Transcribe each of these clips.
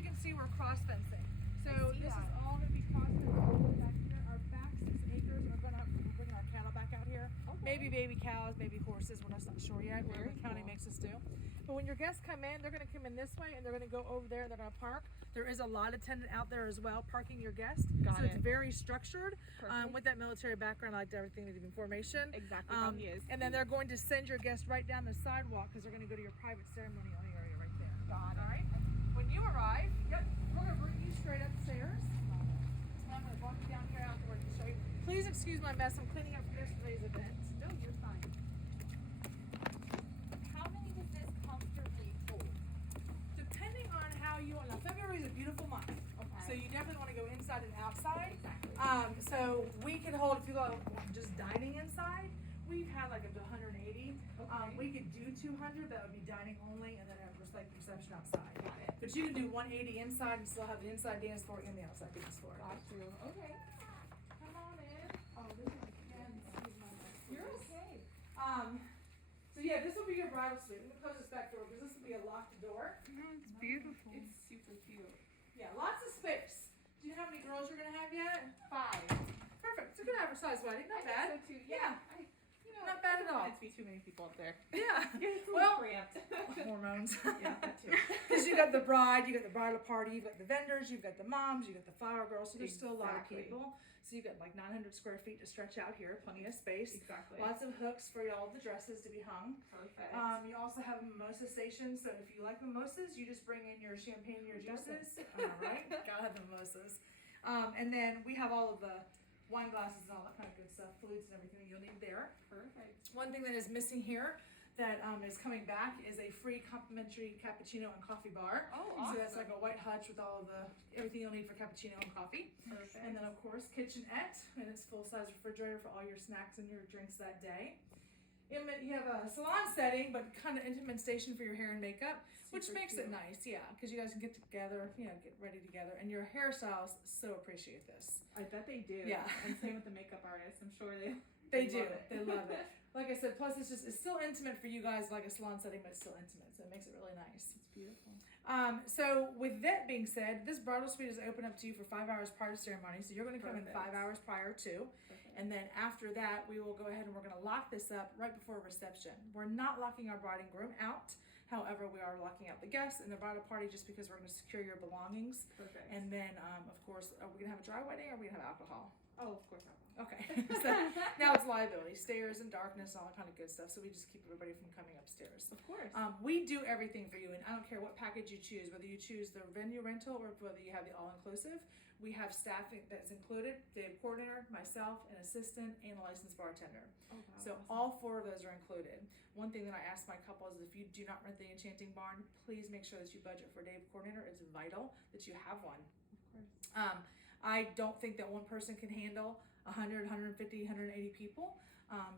you can see, we're cross fencing. So this is all going to be cross fencing all the way back here. Our back 6 acres are going to, we're bringing our cattle back out here. Okay. Maybe baby cows, maybe horses. We're just not sure yet. Whatever the county makes us do. But when your guests come in, they're going to come in this way and they're going to go over there and they're going to park. There is a lot attendant out there as well parking your guest. So it's very structured. With that military background, I liked everything to the information. Exactly how he is. And then they're going to send your guest right down the sidewalk because they're going to go to your private ceremonial area right there. Got it. All right. When you arrive, we're going to bring you straight upstairs. And I'm going to walk you down here afterwards to show you. Please excuse my mess. I'm cleaning up for yesterday's event. No, you're fine. How many does this comfortably hold? Depending on how you want. Now, February is a beautiful month. Okay. So you definitely want to go inside and outside. Exactly. So we can hold, if you go just dining inside, we've had like up to 180. Okay. We could do 200, that would be dining only, and then have like reception outside. Got it. But you can do 180 inside and still have the inside dance floor and the outside dance floor. Got you. Okay. Come on in. Oh, this is again. Excuse my mess. You're okay. So yeah, this will be your bridal suite. Let me close this back door because this will be a locked door. No, it's beautiful. It's super cute. Yeah, lots of space. Do you know how many girls you're gonna have yet? 5. Perfect. It's a good average size wedding. Not bad. I think so too. Yeah. Not bad at all. It's be too many people up there. Yeah. It's a Well, little cramped. hormones. Yeah, that too. Because you got the bride, you got the bridal party, you've got the vendors, you've got the moms, you got the flower girls. So there's still a lot of Exactly. people. So you've got like 900 square feet to stretch out here. Plenty of space. Exactly. Lots of hooks for all the dresses to be hung. Perfect. You also have a mimosa station. So if you like mimosas, you just bring in your champagne and your juices. All right. Gotta have the mimosas. And then we have all of the wine glasses and all that kind of good stuff, flutes and everything you'll need there. Perfect. One thing that is missing here that is coming back is a free complimentary cappuccino and coffee bar. Oh, awesome. So that's like a white hutch with all of the everything you'll need for cappuccino and coffee. Perfect. And then of course kitchenette and its full-size refrigerator for all your snacks and your drinks that day. You have a salon setting, but kind of intimate station for your hair and makeup, which makes it nice, yeah, because you guys can get together, get ready together, and your hairstylists so appreciate this. I bet they do. Yeah. And same with the makeup artists. I'm sure they do. love it. They love it. Like I said, plus it's still intimate for you guys, like a salon setting, but it's still intimate, so it makes it really nice. It's beautiful. So with that being said, this bridal suite is open up to you for 5 hours prior to ceremony. So you're going to come in 5 hours prior to, and then after that, we will go ahead and we're going to lock this up right before reception. We're not locking our bride and groom out. However, we are locking out the guests and the bridal party just because we're going to secure your belongings. Perfect. And then, of course, are we going to have a dry wedding or are we going to have alcohol? Oh, of course I will. Okay. So now it's liability, stairs and darkness and all that kind of good stuff. So we just keep everybody from coming upstairs. Of course. We do everything for you, and I don't care what package you choose, whether you choose the venue rental or whether you have the all-inclusive. We have staffing that's included, the coordinator, myself, an assistant, and a licensed bartender. Oh, wow. So all 4 of those are included. One thing that I ask my couples is if you do not rent the Enchanting barn, please make sure that you budget for a day coordinator. It's vital that you have one. Of course. I don't think that one person can handle 100, 150, 180 people.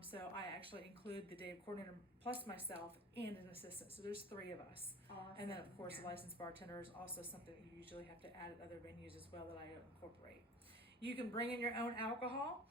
So I actually include the day coordinator plus myself and an assistant. So there's 3 of us. Awesome. And then of course the licensed bartender is also something that you usually have to add at other venues as well that I incorporate. You can bring in your own alcohol,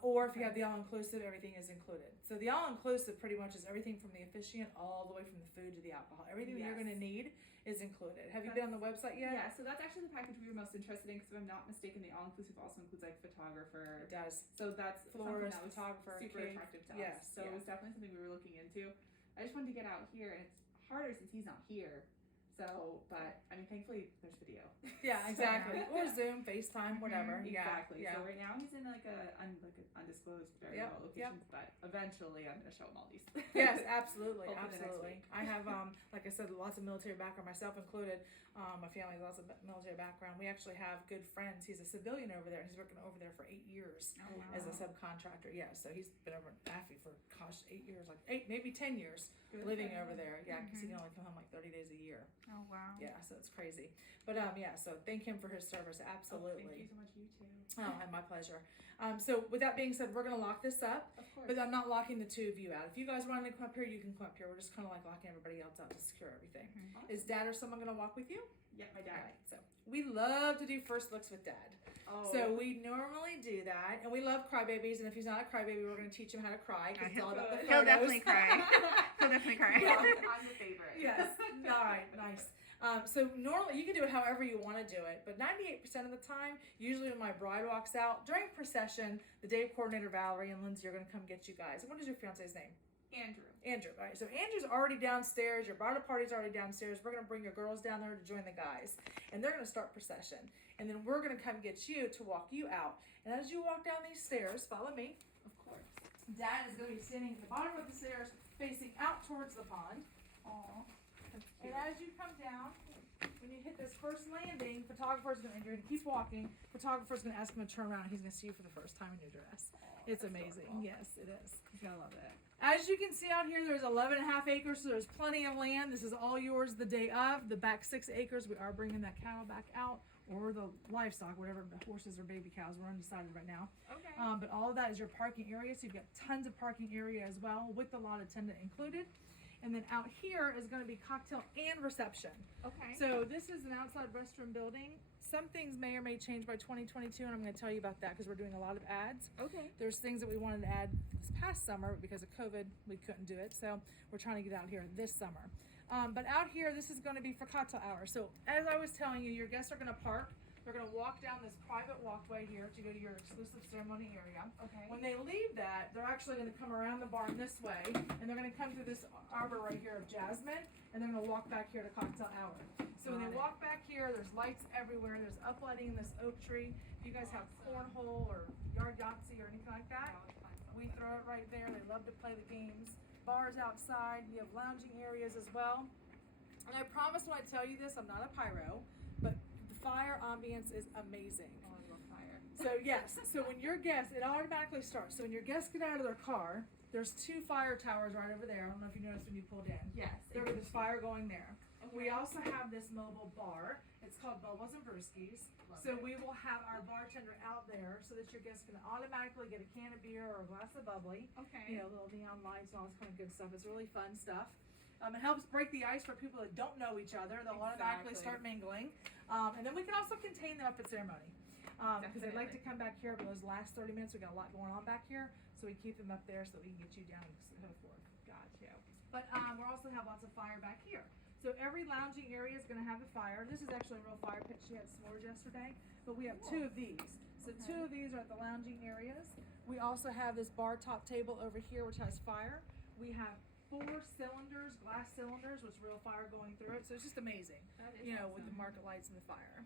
or if you have the all-inclusive, everything is included. So the all-inclusive pretty much is everything from the officiant all the way from the food to the alcohol. Everything that you're going to need is included. Have you been on the website yet? Yeah, so that's actually the package we were most interested in because if I'm not mistaken, the all-inclusive also includes like photographer. It does. So that's Florist, something that was photographer, super cake. attractive to us. Yes, So it was definitely something we were looking into. I just wanted to get out here, and it's harder since he's not here. So, but I mean, thankfully there's video. Yeah, exactly. Or Zoom, FaceTime, whatever. Exactly. Yeah. So right now he's in like a undisclosed, very low locations, but eventually I'm gonna show him all these. Yes, absolutely, Hopefully the next absolutely. week. I have, like I said, lots of military background, myself included. My family has lots of military background. We actually have good friends. He's a civilian over there. He's working over there for 8 years as a subcontractor. Yeah, so he's been over in AFI for 8 years, like 8, maybe 10 years living over there. Yeah, because he can only come home like 30 days a year. Oh, wow. Yeah, so it's crazy. But yeah, so thank him for his service. Absolutely. Thank you so much, you too. Oh, and my pleasure. So with that being said, we're going to lock this up. Of course. But I'm not locking the 2 of you out. If you guys want to come up here, you can come up here. We're just kind of like locking everybody else out to secure everything. Awesome. Is Dad or someone going to walk with you? Yeah, my dad. All right. So we love to do first looks with Dad. Oh. So we normally do that, and we love crybabies. And if he's not a crybaby, we're going to teach him how to cry because it's all about the photos. He'll definitely cry. He'll definitely cry. I'm the favorite. Yes. All right. Nice. So normally you can do it however you want to do it, but 98% of the time, usually when my bride walks out during procession, the day coordinator Valerie and Lindsay are going to come get you guys. And what is your fiance's name? Andrew. Andrew. All right. So Andrew's already downstairs. Your bridal party's already downstairs. We're going to bring your girls down there to join the guys, and they're going to start procession. And then we're going to come get you to walk you out. And as you walk down these stairs, follow me. Of course. Dad is going to be standing at the bottom of the stairs, facing out towards the pond. Aww. And as you come down, when you hit this first landing, photographer's going to keep walking. Photographer's going to ask him to turn around. He's going to see you for the first time in your dress. It's amazing. Adorable. Yes, it is. You're gonna love it. As you can see out here, there's 11 and a half acres, so there's plenty of land. This is all yours the day of. The back 6 acres, we are bringing that cattle back out, or the livestock, whatever, horses or baby cows. We're undecided right now. Okay. But all of that is your parking area, so you've got tons of parking area as well, with the lot attendant included. And then out here is going to be cocktail and reception. Okay. So this is an outside restroom building. Some things may or may change by 2022, and I'm going to tell you about that because we're doing a lot of ads. Okay. There's things that we wanted to add this past summer, but because of COVID, we couldn't do it. So we're trying to get out here this summer. But out here, this is going to be for cocktail hour. So as I was telling you, your guests are going to park. They're going to walk down this private walkway here to go to your exclusive ceremony area. Okay. When they leave that, they're actually going to come around the barn this way, and they're going to come through this arbor right here of jasmine, and they're going to walk back here to cocktail hour. So when they walk back here, there's lights everywhere. There's uplighting in this oak tree. If you guys have cornhole or yard Yahtzee or anything like that, we throw it right there. They love to play the games. Bars outside. You have lounging areas as well. And I promise when I tell you this, I'm not a pyro, but the fire ambience is amazing. Oh, I love fire. So yes, so when your guests, it automatically starts. So when your guests get out of their car, there's 2 fire towers right over there. I don't know if you noticed when you pulled in. Yes. There's fire going there. Okay. We also have this mobile bar. It's called Bubbles and Brewskis. So we will have our bartender out there so that your guests can automatically get a can of beer or a glass of bubbly. Okay. You know, little neon lights and all this kind of good stuff. It's really fun stuff. It helps break the ice for people that don't know each other. They'll automatically start mingling. And then we can also contain them up at ceremony. Because they like to come back here, but those last 30 minutes, we got a lot going on back here. So we keep them up there so that we can get you down and so forth. Gotcha. But we also have lots of fire back here. So every lounging area is going to have a fire. This is actually a real fire pit. She had s'mores yesterday, but we have 2 of these. So 2 of these are at the lounging areas. We also have this bar top table over here, which has fire. We have 4 cylinders, glass cylinders, with real fire going through it. So it's just amazing, you know, with the market lights and the fire.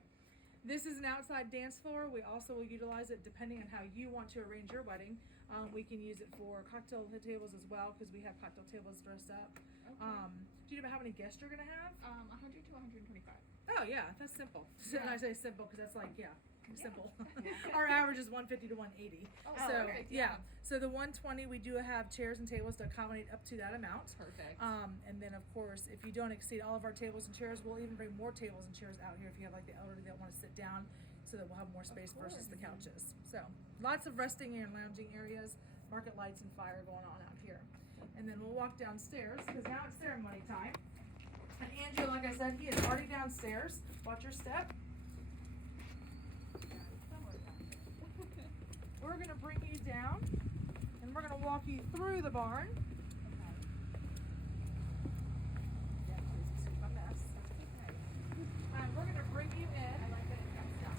This is an outside dance floor. We also will utilize it depending on how you want to arrange your wedding. We can use it for cocktail tables as well because we have cocktail tables dressed up. Okay. Do you know how many guests you're gonna have? 100 to 125. Oh yeah, that's simple. Yeah. And I say simple because that's like simple. Our average is 150 to 180. Oh, So perfect, yeah. So the 120 we do have chairs and tables to accommodate up to that amount. Perfect. And then of course, if you don't exceed all of our tables and chairs, we'll even bring more tables and chairs out here if you have like the elderly that want to sit down, so that we'll have more space versus the couches. So lots of resting and lounging areas, market lights and fire going on out here. And then we'll walk downstairs because now it's ceremony time. And Andrew, like I said, he is already downstairs. Watch your step. We're going to bring you down and we're going to walk you through the barn. Yeah, please excuse my mess. And we're going to bring you in. I like that it's got stuff.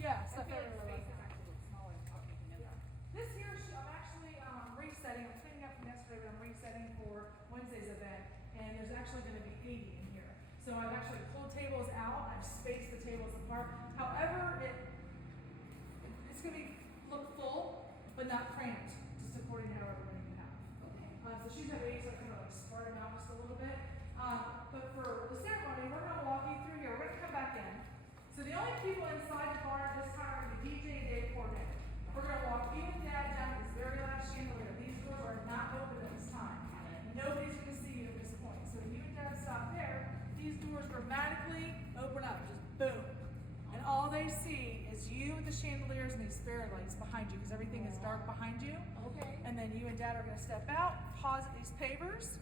Yeah, I stuff feel like everywhere. space is actually a little smaller without making it up. This here, I'm actually resetting. I'm cleaning up from yesterday, but I'm resetting for Wednesday's event. And there's actually going to be 80 in here. So I've actually pulled tables out. I've spaced the tables apart. However, it's going to look full, but not cramped, just according to however many you have. Okay. So she's at 80, so I kind of like spread them out just a little bit. But for the ceremony, we're going to walk you through here. We're going to come back in. So the only people inside the barn this time are going to be DJ and Dave coordinator. We're going to walk you and Dad down to this very last chandelier. These doors are not open at this time. Nobody's going to see you at this point. So when you and Dad stop there, these doors dramatically open up, just boom. And all they see is you with the chandeliers and these fairy lights behind you because everything is dark behind you. Okay. And then you and Dad are going to step out, pause at these pavers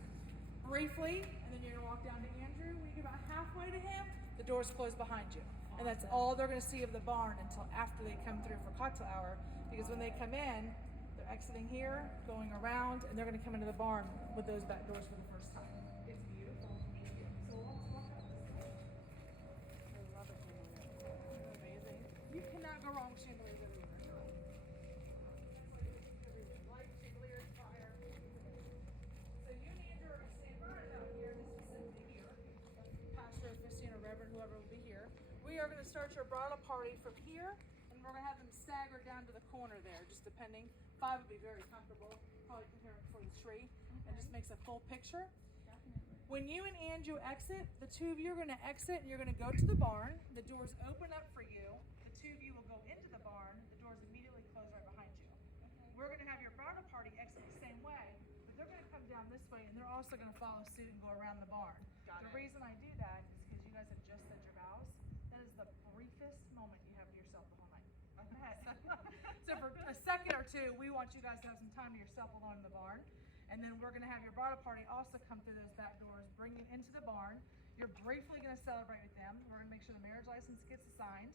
briefly, and then you're going to walk down to Andrew. When you get about halfway to him, the doors close behind you. And that's all they're going to see of the barn until after they come through for cocktail hour. Because when they come in, they're exiting here, going around, and they're going to come into the barn with those back doors for the first time. It's beautiful. Thank you. So walk up this way. we are gonna start your bridal party from here, and we're gonna have them stagger down to the corner there, just depending. 5 would be very comfortable, probably come here for the tree, and just makes a full picture. When you and Andrew exit, the two of you are gonna exit and you're gonna go to the barn. The doors open up for you. The two of you will go into the barn. The doors immediately close right behind you. We're gonna have your bridal party exit the same way, but they're gonna come down this way and they're also gonna follow suit and go around the barn. The reason I do that is because you guys have just said your vows. That is the briefest moment you have to yourself the whole night. So for a second or two, we want you guys to have some time to yourself alone in the barn. And then we're gonna have your bridal party also come through those back doors, bring you into the barn. You're briefly gonna celebrate with them. We're gonna make sure the marriage license gets signed.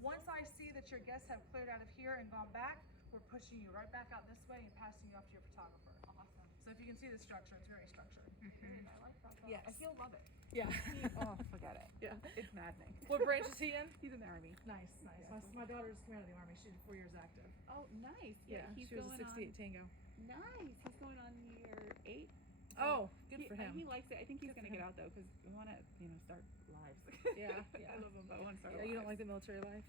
Once I see that your guests have cleared out of here and gone back, we're pushing you right back out this way and passing you off to your photographer. Awesome. So if you can see the structure, it's very structured. I like that. Yes. I feel love it. Yeah. Oh, forget it. Yeah. It's maddening. What branch is he in? He's in the Army. Nice. My daughter just came out of the Army. She's 4 years active. Oh, nice. She was a 68 Tango. Nice. He's going on year 8. Oh, good for him. He likes it. I think he's Good going to for get him. out though, because we want to, start lives. Yeah. I love him, but I want to start. Yeah, you don't like the military life?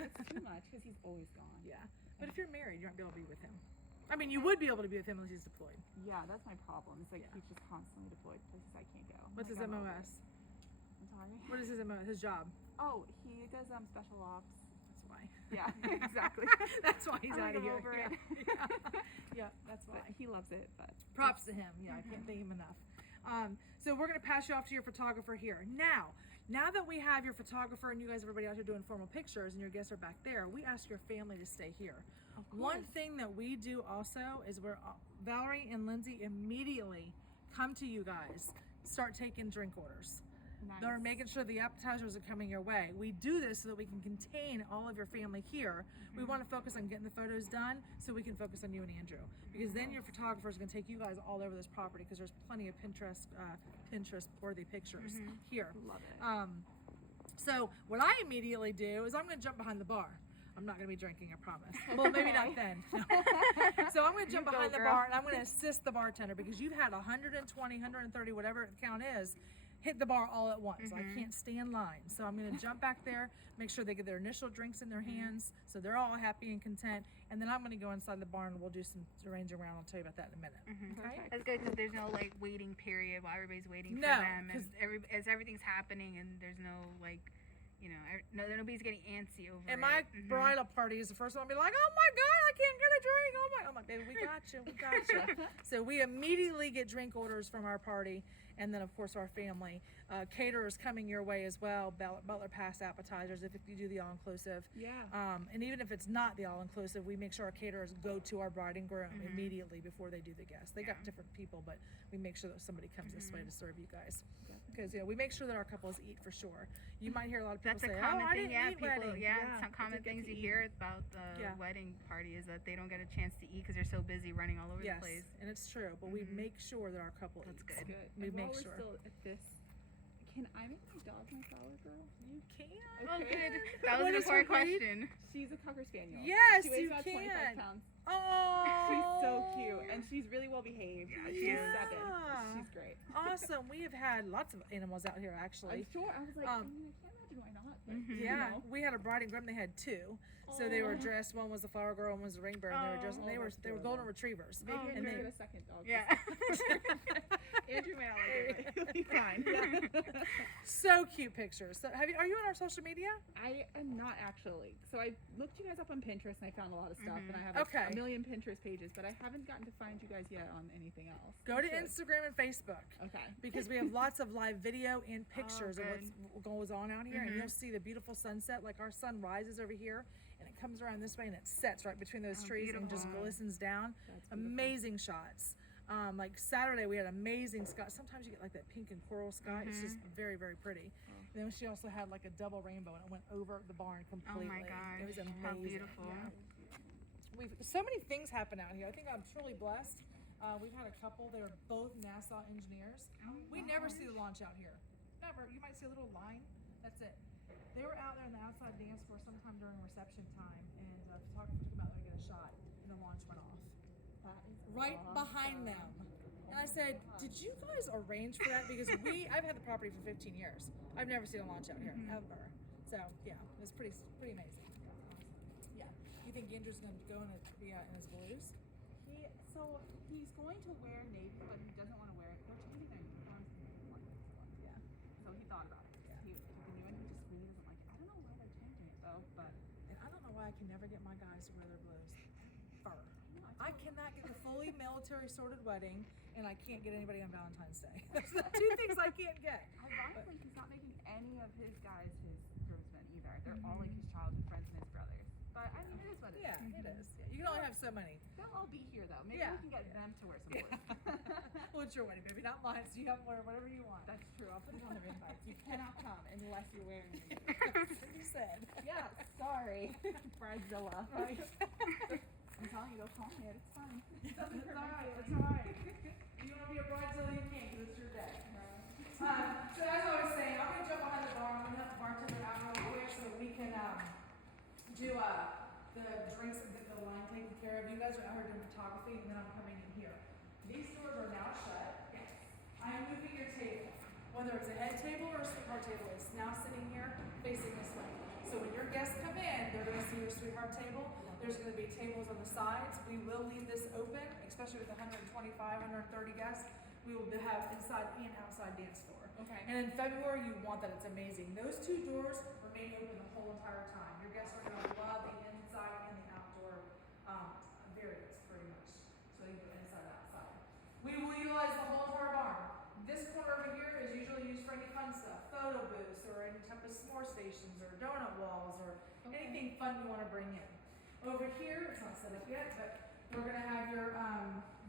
It's too much because he's always gone. Yeah. But if you're married, you aren't be able to be with him. I mean, you would be able to be with him unless he's deployed. Yeah, that's my problem. It's like Yeah. he's just constantly deployed places I can't go. What's his I'm over MOS? it. I'm sorry. What is his MOS? His job? Oh, he does special ops. That's why. Yeah, exactly. That's why he's I'm out of here. over it. Yeah, that's why. But he loves it. But Props to him. Yeah, I can't thank him enough. So we're going to pass you off to your photographer here. Now that we have your photographer and you guys, everybody out here doing formal pictures and your guests are back there, we ask your family to stay here. One thing that we do also is Valerie and Lindsay immediately come to you guys, start taking drink orders. nice. They're making sure the appetizers are coming your way. We do this so that we can contain all of your family here. We want to focus on getting the photos done so we can focus on you and Andrew. Because then your photographer is going to take you guys all over this property because there's plenty of Pinterest-worthy pictures here. Love it. So what I immediately do is I'm going to jump behind the bar. I'm not going to be drinking, I promise. Well, maybe not then. So I'm going to jump behind the bar and I'm going to assist the bartender because you've had 120, 130, whatever the count is, hit the bar all at once. I can't stay in line. So I'm going to jump back there, make sure they get their initial drinks in their hands so they're all happy and content. And then I'm going to go inside the bar and we'll do some arranging around. I'll tell you about that in a minute. Okay? That's good because there's no like waiting period while everybody's waiting No, for them, and 'cause- as everything's happening, and there's no like, nobody's getting antsy over And it. my bridal party is the first one to be like, oh my God, I can't get a drink. Oh my, I'm like, baby, we got you, we got you. So we immediately get drink orders from our party. And then of course our family. Caterers coming your way as well. Butler Pass appetizers if you do the all-inclusive. Yeah. And even if it's not the all-inclusive, we make sure our caterers go to our bride and groom immediately before they do the guests. They got different people, but we make sure that somebody comes this way to serve you guys. Because we make sure that our couples eat for sure. You might hear a lot of people That's say, a common "Oh, I thing, didn't eat people, wedding." some common things you hear about the wedding party is that they don't get a chance to eat because they're so busy running all over the place. And it's true, but we make sure that our couple eats. good. We And make while sure. we're still at this, can I make my dog my flower girl? You can. Oh, Okay. good. That was What an is her important breed? question. She's a Cocker Spaniel. Yes, she weighs you about can. 25 pounds. Oh, She's so cute, and she's really well behaved. She's 7. Yeah. She's great. Awesome. We have had lots of animals out here actually. I'm sure. I was like, I can't imagine why not. But, Yeah, we had a bride and groom. They had 2, so they were dressed. One was the flower girl, one was the ring bird. And they were dressed. And they were golden retrievers. Maybe and Andrew they- get a second dog. Yeah. Andrew may not like it, but he'll be fine. So cute pictures. So are you on our social media? I am not actually. So I looked you guys up on Pinterest and I found a lot of stuff, and I have Okay. a million Pinterest pages, but I haven't gotten to find you guys yet on anything else. Go to Should. Instagram and Facebook. Okay. Because we have lots of live video and pictures of good. what goes on out here, and you'll see the beautiful sunset. Like our sun rises over here, and it comes around this way, and it sets right between those trees and just glistens down. That's beautiful. Amazing shots. Like Saturday, we had amazing sky. Sometimes you get like that pink and coral sky. It's just very, very pretty. And then she also had like a double rainbow, and it went over the barn Oh completely. my gosh. It was amazing. How beautiful. Yeah. We've so many things happen out here. I think I'm truly blessed. We've had a couple. They were both NASA engineers. We never see the launch out here. Never. You might see a little line. That's it. They were out there in the outside dance floor sometime during reception time, and the photographer took them out there to get a shot, and the launch went off. That is Right awesome. behind them. And I said, did you guys arrange for that? Because I've had the property for 15 years. I've never seen a launch out here, ever. So yeah, it was pretty amazing. Yeah. You think Andrew's gonna go in his blues? He's going to wear navy, but he doesn't want to wear it. We're changing their uniforms to navy one next month. Yeah. So he thought about it. Yeah. He the new one. He just really doesn't like it. I don't know why they're changing it though, but And I don't know why I can never get my guys to wear their blues. Fur. know, I cannot get the fully military sorted wedding, and I can't get anybody on Valentine's Day. Those are the two things I can't get. ironically, he's not making any of his guys his groomsmen either. They're all like his childhood friends and his brothers. But I mean, it is what it is. Yeah, it is. Yeah. You can only have so many. They'll all be here though. Maybe Yeah. we can get them to wear some Yeah. blues. Well, it's your wedding, baby, not mine, so you have to wear whatever you want. That's true. I'll put it on their invites. You cannot come unless you're wearing it. That's what you said. Yeah, sorry. Bridezilla. Right. I'm telling you, they'll call me it. It's fine. It's alright, it's alright. You want to be a bridezilla, you can, because it's your day. So as I was saying, I'm going to jump behind the bar. I'm going to let the bartender out real quick so that we can do the drinks and get the line taken care of. You guys are out here doing photography, and then I'm coming in here. These doors are now shut. Yes. I am moving your table. Whether it's a head table or a sweetheart table, it's now sitting here facing this way. So when your guests come in, they're going to see your sweetheart table. There's going to be tables on the sides. We will leave this open, especially with 125, 130 guests. We will have inside and outside dance floor. Okay. And in February, you want that. It's amazing. Those two doors remain open the whole entire time. Your guests are going to love the inside and the outdoor variants, pretty much. So you can go inside and outside. We will utilize the whole entire barn. This corner over here is usually used for any fun stuff, photo booths or any type of s'more stations or donut walls or anything fun you want to bring in. Over here, it's not set up yet, but we're going to have your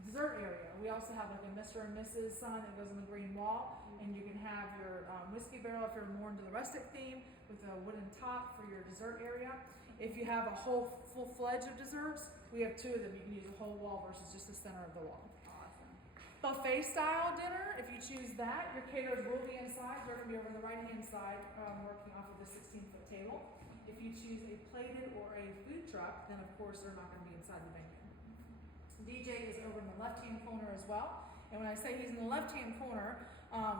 dessert area. We also have like a Mr. and Mrs. sign that goes on the green wall, and you can have your whiskey barrel if you're more into the rustic theme with a wooden top for your dessert area. If you have a whole full fledged of desserts, we have two of them. You can use a whole wall versus just the center of the wall. Awesome. Buffet style dinner, if you choose that, your caterers will be inside. They're going to be over the right hand side working off of the 16-foot table. If you choose a plated or a food truck, then of course they're not going to be inside the venue. DJ is over in the left-hand corner as well. And when I say he's in the left-hand corner,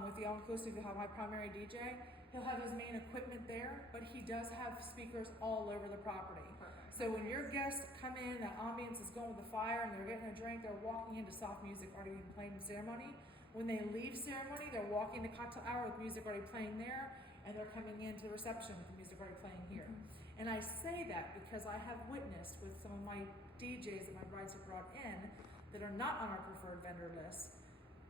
with the all-inclusive, you'll have my primary DJ. He'll have his main equipment there, but he does have speakers all over the property. Perfect. So when your guests come in, that ambience is going with the fire, and they're getting a drink, they're walking into soft music already being played in ceremony. When they leave ceremony, they're walking to cocktail hour with music already playing there, and they're coming into the reception with the music already playing here. And I say that because I have witnessed with some of my DJs that my brides have brought in that are not on our preferred vendor list,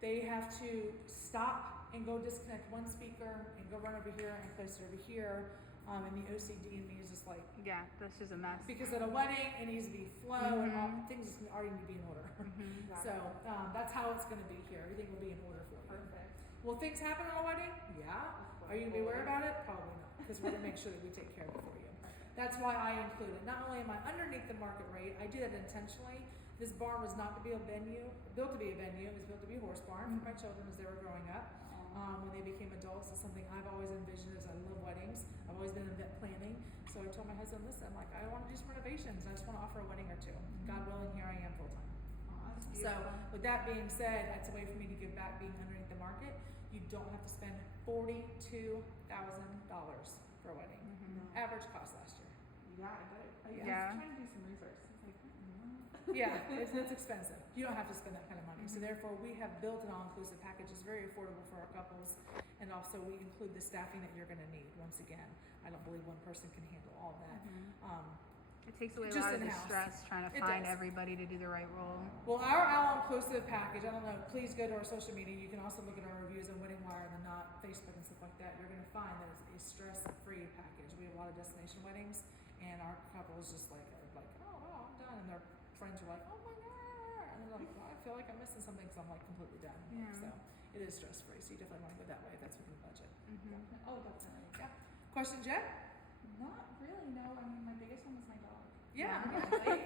they have to stop and go disconnect one speaker and go run over here and place it over here. And the OCD in me is just like, Yeah, that's just a mess. because at a wedding it needs to be flow and all things just already need to be in order. So that's how it's going to be here. Everything will be in order for you. Perfect. Will things happen at a wedding? Yeah. Are you going to be worried about it? Probably not, because we're going to make sure that we take care of it for you. That's why I include it. Not only am I underneath the market rate, I do that intentionally. This barn was not to be a venue, built to be a venue. It was built to be a horse barn for my children as they were growing up. When they became adults, it's something I've always envisioned as I love weddings. I've always been in event planning. So I told my husband, listen, like, I want to do some renovations. I just want to offer a wedding or two. God willing, here I am full time. So with that being said, it's a way for me to give back being underneath the market. You don't have to spend $42,000 for a wedding. Average cost last year. Yeah, I bet it. I was trying to do some research. It's like, Yeah, it's expensive. You don't have to spend that kind of money. So therefore, we have built an all-inclusive package. It's very affordable for our couples, and also we include the staffing that you're going to need. Once again, I don't believe one person can handle all that. It takes away a Just lot of the in-house. stress trying to It find does. everybody to do the right role. Well, our all-inclusive package, I don't know, please go to our social media. You can also look at our reviews on Wedding Wire and the Not Facebook and stuff like that. You're going to find that it's a stress-free package. We have a lot of destination weddings, and our couples just like are like, oh, wow, I'm done, and their friends are like, oh my god, and they're like, well, I feel like I'm missing something, so I'm like completely done. Yeah. So it is stress-free, so you definitely want to go that way if that's within the budget. oh, definitely. Yeah. Questions yet? Not really, no. I mean, my biggest one was my dog. Yeah,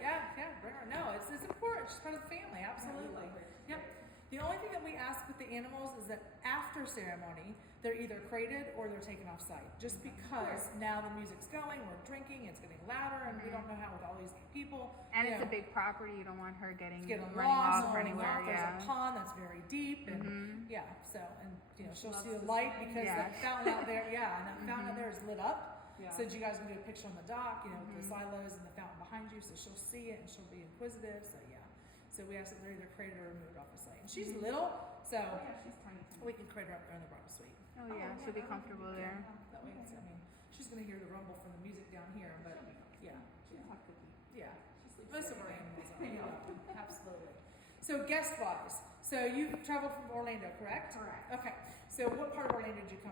yeah, bring her. No, it's important. She's part of the family, absolutely. Yep. The only thing that we ask with the animals is that after ceremony, they're either crated or they're taken off site. Just because now the music's going, we're drinking, it's getting louder, and we don't know how with all these people. And you it's know, a big property. You don't want her getting getting running lost, off or anywhere. There's a pond that's very deep, and so, and you know, she'll see the light because that fountain out there, and that fountain out there is lit up. Yeah. So you guys can do a picture on the dock, you know, with the silos and the fountain behind you, so she'll see it and she'll be inquisitive. So yeah. So we asked that they're either crated or removed off the site. And she's little, so Oh yeah, she's tiny. we can crate her up there in the bridal suite. Oh yeah, she'll be comfortable there. That way, I mean, she's gonna hear the rumble from the music down here, but yeah, She's a hot cookie. yeah. She sleeps Most of there our anyway. animals are, yeah, absolutely. So guest wise, so you've traveled from Orlando, correct? Correct. Okay. So what part of Orlando did you come